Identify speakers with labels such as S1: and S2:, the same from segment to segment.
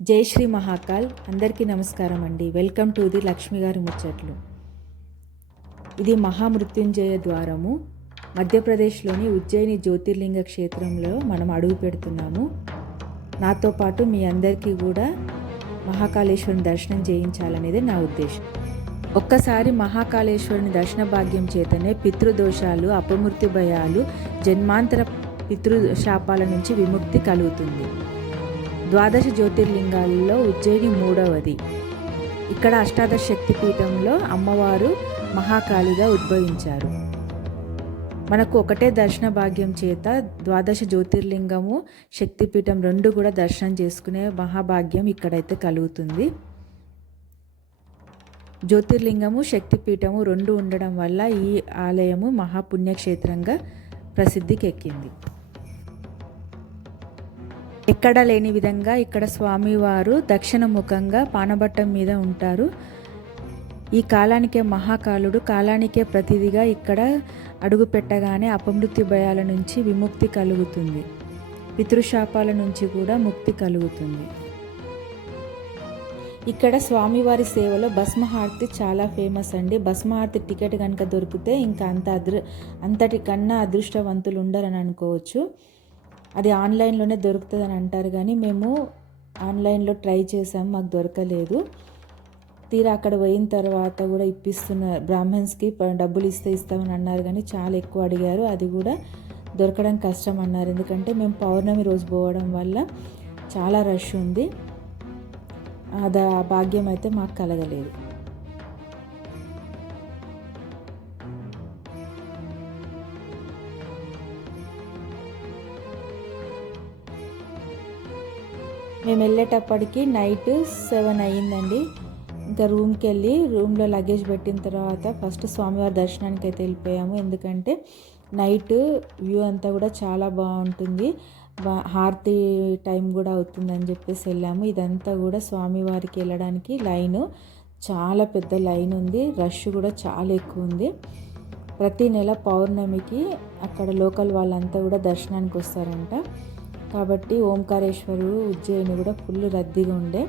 S1: జై శ్రీ మహాకాల్. అందరికీ నమస్కారం అండి. వెల్కమ్ టు ది లక్ష్మి గారి ముచ్చట్లు. ఇది మహామృత్యుంజయ ద్వారము. మధ్యప్రదేశ్లోని ఉజ్జయిని జ్యోతిర్లింగ క్షేత్రంలో మనం అడుగు పెడుతున్నాము. నాతో పాటు మీ అందరికీ కూడా మహాకాళేశ్వరుని దర్శనం చేయించాలనేది నా ఉద్దేశం. ఒక్కసారి మహాకాళేశ్వరుని దర్శన భాగ్యం చేతనే పితృదోషాలు అపమృత్యు భయాలు జన్మాంతర పితృ శాపాల నుంచి విముక్తి కలుగుతుంది. ద్వాదశ జ్యోతిర్లింగాల్లో ఉజ్జయిని మూడవది. ఇక్కడ అష్టాదశ శక్తిపీఠంలో అమ్మవారు మహాకాళిగా ఉద్భవించారు. మనకు ఒకటే దర్శన భాగ్యం చేత ద్వాదశ జ్యోతిర్లింగము శక్తిపీఠం రెండు కూడా దర్శనం చేసుకునే మహాభాగ్యం ఇక్కడైతే కలుగుతుంది. జ్యోతిర్లింగము శక్తిపీఠము రెండు ఉండడం వల్ల ఈ ఆలయము మహాపుణ్యక్షేత్రంగా ప్రసిద్ధికెక్కింది. ఎక్కింది ఎక్కడా లేని విధంగా ఇక్కడ స్వామివారు దక్షిణ ముఖంగా పానబట్టం మీద ఉంటారు. ఈ కాలానికే మహాకాలుడు కాలానికే ప్రతిదిగా ఇక్కడ అడుగు పెట్టగానే అపమృత్యు భయాల నుంచి విముక్తి కలుగుతుంది. పితృశాపాల నుంచి కూడా ముక్తి కలుగుతుంది. ఇక్కడ స్వామివారి సేవలో భస్మహారతి చాలా ఫేమస్ అండి. భస్మహారతి టికెట్ కనుక దొరికితే ఇంకా అంత అదృ అంతటి కన్నా అదృష్టవంతులు ఉండరని అనుకోవచ్చు. అది ఆన్లైన్లోనే దొరుకుతుందని అంటారు కానీ మేము ఆన్లైన్లో ట్రై చేసాము మాకు దొరకలేదు. తీరా అక్కడ పోయిన తర్వాత కూడా ఇప్పిస్తున్నారు బ్రాహ్మణ్స్కి డబ్బులు ఇస్తే ఇస్తామని అన్నారు కానీ చాలా ఎక్కువ అడిగారు. అది కూడా దొరకడం కష్టం అన్నారు. ఎందుకంటే మేము పౌర్ణమి రోజు పోవడం వల్ల చాలా రష్ ఉంది. అది ఆ భాగ్యం అయితే మాకు కలగలేదు. మేము వెళ్ళేటప్పటికి నైట్ సెవెన్ అయ్యిందండి. ఇంకా రూమ్కి వెళ్ళి రూమ్లో లగేజ్ పెట్టిన తర్వాత ఫస్ట్ స్వామివారి దర్శనానికి అయితే వెళ్ళిపోయాము. ఎందుకంటే నైట్ వ్యూ అంతా కూడా చాలా బాగుంటుంది. బా హారతి టైం కూడా అవుతుందని చెప్పేసి వెళ్ళాము. ఇదంతా కూడా స్వామివారికి వెళ్ళడానికి లైను చాలా పెద్ద లైన్ ఉంది. రష్ కూడా చాలా ఎక్కువ ఉంది. ప్రతి నెల పౌర్ణమికి అక్కడ లోకల్ వాళ్ళంతా కూడా దర్శనానికి వస్తారంట. కాబట్టి ఓంకారేశ్వరుడు ఉజ్జయిని కూడా ఫుల్ రద్దీగా ఉండే.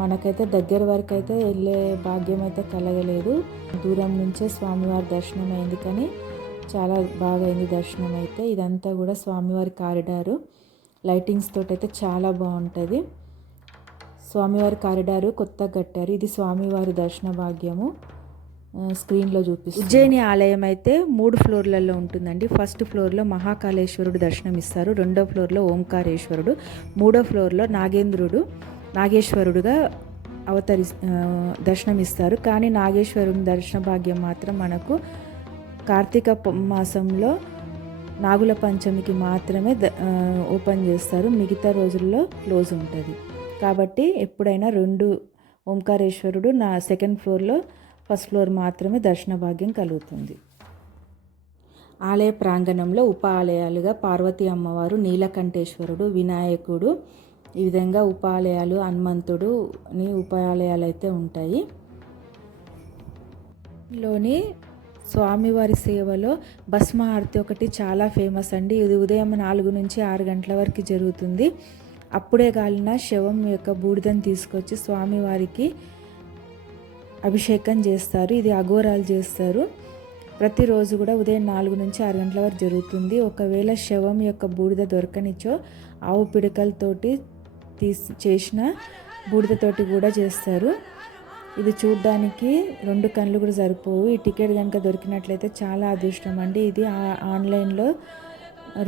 S1: మనకైతే దగ్గర వరకు అయితే వెళ్ళే భాగ్యం అయితే కలగలేదు. దూరం నుంచే స్వామివారి దర్శనం అయింది కానీ చాలా బాగా అయింది దర్శనం అయితే ఇదంతా కూడా స్వామివారి కారిడారు. లైటింగ్స్ తోటి అయితే చాలా బాగుంటుంది. స్వామివారి కారిడారు కొత్తగా కట్టారు. ఇది స్వామివారి దర్శన భాగ్యము. స్క్రీన్లో చూపిస్తుంది ఉజ్జయిని ఆలయం అయితే మూడు ఫ్లోర్లలో ఉంటుందండి. ఫస్ట్ ఫ్లోర్లో మహాకాళేశ్వరుడు దర్శనం ఇస్తారు రెండో ఫ్లోర్లో ఓంకారేశ్వరుడు. మూడో ఫ్లోర్లో నాగేంద్రుడు నాగేశ్వరుడుగా అవతరి దర్శనం ఇస్తారు కానీ నాగేశ్వరుని దర్శన భాగ్యం మాత్రం మనకు కార్తీక మాసంలో నాగుల పంచమికి మాత్రమే ఓపెన్ చేస్తారు. మిగతా రోజుల్లో క్లోజ్ ఉంటుంది. కాబట్టి ఎప్పుడైనా రెండు ఓంకారేశ్వరుడు నా సెకండ్ ఫ్లోర్లో ఫస్ట్ ఫ్లోర్ మాత్రమే దర్శన భాగ్యం కలుగుతుంది. ఆలయ ప్రాంగణంలో ఉప ఆలయాలుగా పార్వతీ అమ్మవారు నీలకంఠేశ్వరుడు వినాయకుడు ఈ విధంగా ఉపాలయాలు హనుమంతుడు ఉప ఉపాలయాలు అయితే ఉంటాయి. లోని స్వామివారి సేవలో భస్మహారతి ఒకటి చాలా ఫేమస్ అండి. ఇది ఉదయం నాలుగు నుంచి ఆరు గంటల వరకు జరుగుతుంది. అప్పుడే కాలిన శవం యొక్క బూడిదని తీసుకొచ్చి స్వామివారికి అభిషేకం చేస్తారు ఇది అఘోరాలు చేస్తారు. ప్రతిరోజు కూడా ఉదయం నాలుగు నుంచి ఆరు గంటల వరకు జరుగుతుంది. ఒకవేళ శవం యొక్క బూడిద దొరకనిచ్చో ఆవు పిడకలతోటి తీసి చేసిన బూడిదతోటి కూడా చేస్తారు. ఇది చూడ్డానికి రెండు కళ్ళు కూడా సరిపోవు. ఈ టికెట్ కనుక దొరికినట్లయితే చాలా అదృష్టం అండి. ఇది ఆన్లైన్లో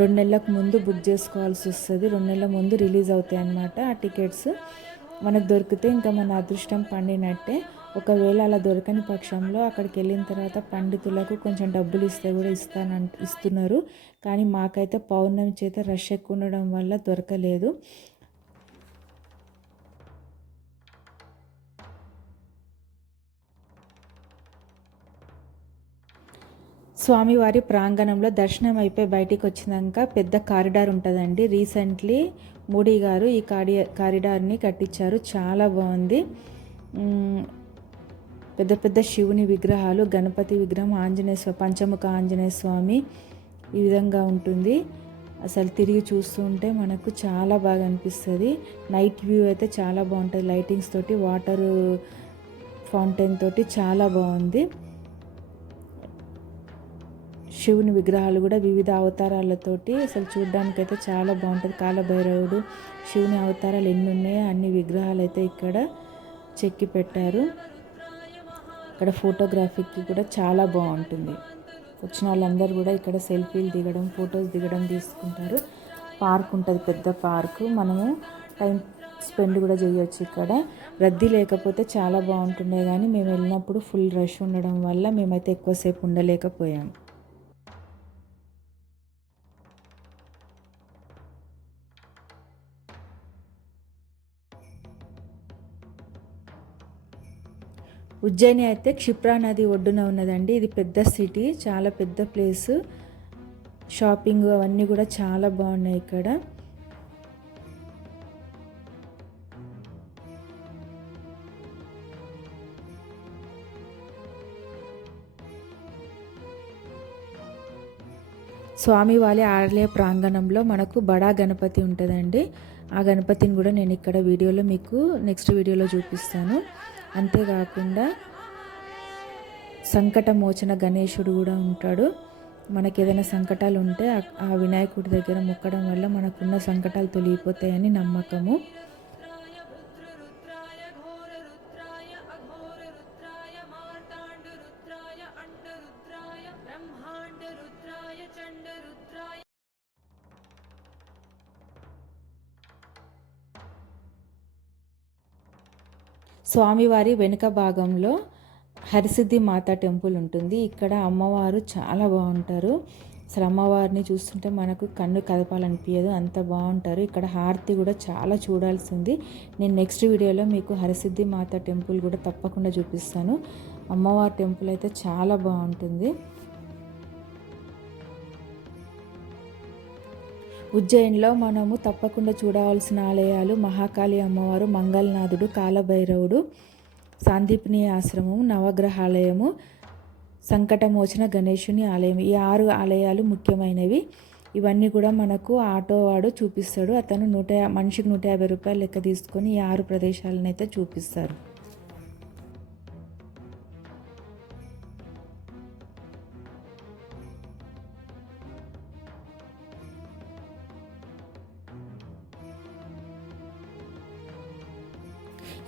S1: రెండు నెలలకు ముందు బుక్ చేసుకోవాల్సి వస్తుంది. రెండు నెలల ముందు రిలీజ్ అవుతాయి అన్నమాట ఆ టికెట్స్. మనకు దొరికితే ఇంకా మన అదృష్టం పండినట్టే. ఒకవేళ అలా దొరకని పక్షంలో అక్కడికి వెళ్ళిన తర్వాత పండితులకు కొంచెం డబ్బులు ఇస్తే కూడా ఇస్తానంట ఇస్తున్నారు. కానీ మాకైతే పౌర్ణమి చేత రష్ ఎక్కువ ఉండడం వల్ల దొరకలేదు. స్వామివారి ప్రాంగణంలో దర్శనం అయిపోయి బయటికి వచ్చినాక పెద్ద కారిడార్ ఉంటుందండి. రీసెంట్లీ మోడీ గారు ఈ కాడి కారిడార్ని కట్టించారు. చాలా బాగుంది. పెద్ద పెద్ద శివుని విగ్రహాలు గణపతి విగ్రహం ఆంజనేయ స్వామి పంచముఖ ఆంజనేయ స్వామి ఈ విధంగా ఉంటుంది. అసలు తిరిగి చూస్తుంటే మనకు చాలా బాగా అనిపిస్తుంది. నైట్ వ్యూ అయితే చాలా బాగుంటుంది. లైటింగ్స్ తోటి వాటర్ ఫౌంటైన్ తోటి చాలా బాగుంది. శివుని విగ్రహాలు కూడా వివిధ అవతారాలతోటి అసలు చూడడానికి అయితే చాలా బాగుంటుంది. కాలభైరవుడు శివుని అవతారాలు ఎన్ని ఉన్నాయో అన్ని విగ్రహాలు అయితే ఇక్కడ చెక్కి పెట్టారు. ఇక్కడ ఫోటోగ్రఫీకి కూడా చాలా బాగుంటుంది. వచ్చిన వాళ్ళందరూ కూడా ఇక్కడ సెల్ఫీలు దిగడం ఫొటోస్ దిగడం తీసుకుంటారు. పార్క్ ఉంటుంది పెద్ద పార్క్. మనము టైం స్పెండ్ కూడా చేయొచ్చు ఇక్కడ. రద్దీ లేకపోతే చాలా బాగుంటుండే కానీ మేము వెళ్ళినప్పుడు ఫుల్ రష్ ఉండడం వల్ల మేమైతే ఎక్కువసేపు ఉండలేకపోయాం. ఉజ్జయిని అయితే క్షిప్రా నది ఒడ్డున ఉన్నదండి. ఇది పెద్ద సిటీ చాలా పెద్ద ప్లేస్. షాపింగ్ అవన్నీ కూడా చాలా బాగున్నాయి ఇక్కడ. స్వామివారి ఆలయ ప్రాంగణంలో మనకు బడా గణపతి ఉంటుందండి. ఆ గణపతిని కూడా నేను ఇక్కడ వీడియోలో మీకు నెక్స్ట్ వీడియోలో చూపిస్తాను. అంతేకాకుండా సంకట మోచన గణేశుడు కూడా ఉంటాడు. మనకి ఏదైనా సంకటాలు ఉంటే ఆ వినాయకుడి దగ్గర మొక్కడం వల్ల మనకున్న సంకటాలు తొలిగిపోతాయని నమ్మకము. స్వామివారి వెనుక భాగంలో హరిసిద్ధి మాత టెంపుల్ ఉంటుంది. ఇక్కడ అమ్మవారు చాలా బాగుంటారు. అసలు అమ్మవారిని చూస్తుంటే మనకు కన్ను కదపాలనిపించదు అంత బాగుంటారు. ఇక్కడ హారతి కూడా చాలా చూడాల్సింది నేను నెక్స్ట్ వీడియోలో మీకు హరిసిద్ధి మాత టెంపుల్ కూడా తప్పకుండా చూపిస్తాను. అమ్మవారి టెంపుల్ అయితే చాలా బాగుంటుంది. ఉజ్జయిన్లో మనము తప్పకుండా చూడవలసిన ఆలయాలు మహాకాళి అమ్మవారు మంగళనాథుడు కాలభైరవుడు సాందీపిని ఆశ్రమము నవగ్రహాలయము సంకటమోచన గణేషుని ఆలయం. ఈ ఆరు ఆలయాలు ముఖ్యమైనవి. ఇవన్నీ కూడా మనకు ఆటో వాడు చూపిస్తాడు. అతను నూట మనిషికి నూట యాభై రూపాయలు లెక్క తీసుకొని ఈ ఆరు ప్రదేశాలను అయితే చూపిస్తారు.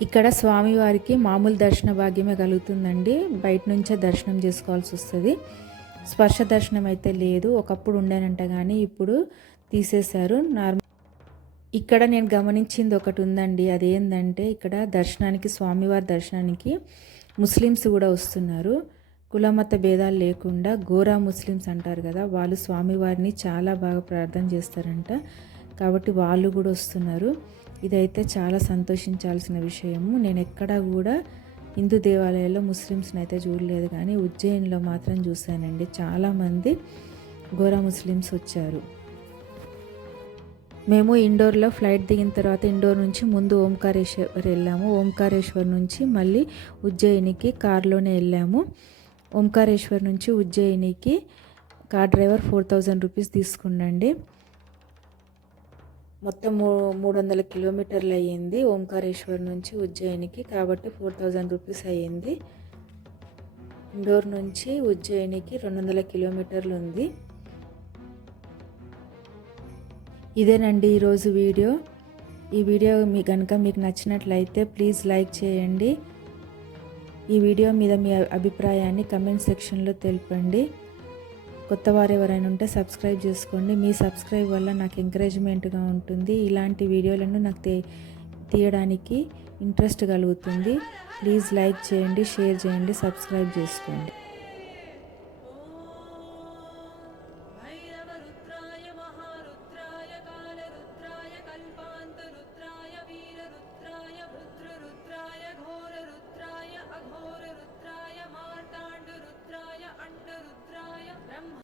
S1: ఇక్కడ స్వామివారికి మామూలు దర్శన భాగ్యమే కలుగుతుందండి. బయట నుంచే దర్శనం చేసుకోవాల్సి వస్తుంది. స్పర్శ దర్శనం అయితే లేదు. ఒకప్పుడు ఉండేనంట కానీ ఇప్పుడు తీసేశారు. నార్మల్ ఇక్కడ నేను గమనించింది ఒకటి ఉందండి. అదేంటంటే ఇక్కడ దర్శనానికి స్వామివారి దర్శనానికి ముస్లిమ్స్ కూడా వస్తున్నారు. కులమత భేదాలు లేకుండా గోరా ముస్లిమ్స్ అంటారు కదా వాళ్ళు స్వామివారిని చాలా బాగా ప్రార్థన చేస్తారంట. కాబట్టి వాళ్ళు కూడా వస్తున్నారు. ఇదైతే చాలా సంతోషించాల్సిన విషయము. నేను ఎక్కడా కూడా హిందూ దేవాలయాల్లో ముస్లిమ్స్ని అయితే చూడలేదు కానీ ఉజ్జయిన్లో మాత్రం చూశానండి. చాలామంది గోరా ముస్లిమ్స్ వచ్చారు. మేము ఇండోర్లో ఫ్లైట్ దిగిన తర్వాత ఇండోర్ నుంచి ముందు ఓంకారేశ్వర్ వెళ్ళాము. ఓంకారేశ్వర్ నుంచి మళ్ళీ ఉజ్జయినికి కార్లోనే వెళ్ళాము. ఓంకారేశ్వర్ నుంచి ఉజ్జయినికి car driver four thousand rupees తీసుకున్నాండి. మొత్తం మూడు వందల కిలోమీటర్లు అయ్యింది ఓంకారేశ్వర్ నుంచి ఉజ్జయినికి కాబట్టి ఫోర్ థౌజండ్ రూపీస్ అయ్యింది. ఇండోర్ నుంచి ఉజ్జయినికి రెండు వందల కిలోమీటర్లు ఉంది. ఇదేనండి ఈరోజు వీడియో. ఈ వీడియో మీ కనుక మీకు నచ్చినట్లయితే ప్లీజ్ లైక్ చేయండి. ఈ వీడియో మీద మీ అభిప్రాయాన్ని కమెంట్ సెక్షన్లో తెలపండి. కొత్త వారు ఎవరైనా ఉంటే సబ్స్క్రైబ్ చేసుకోండి. మీ సబ్స్క్రైబ్ వల్ల నాకు ఎంకరేజ్మెంట్గా ఉంటుంది. ఇలాంటి వీడియోలను నాకు తీయడానికి ఇంట్రెస్ట్ కలుగుతుంది. ప్లీజ్ లైక్ చేయండి షేర్ చేయండి సబ్స్క్రైబ్ చేసుకోండి.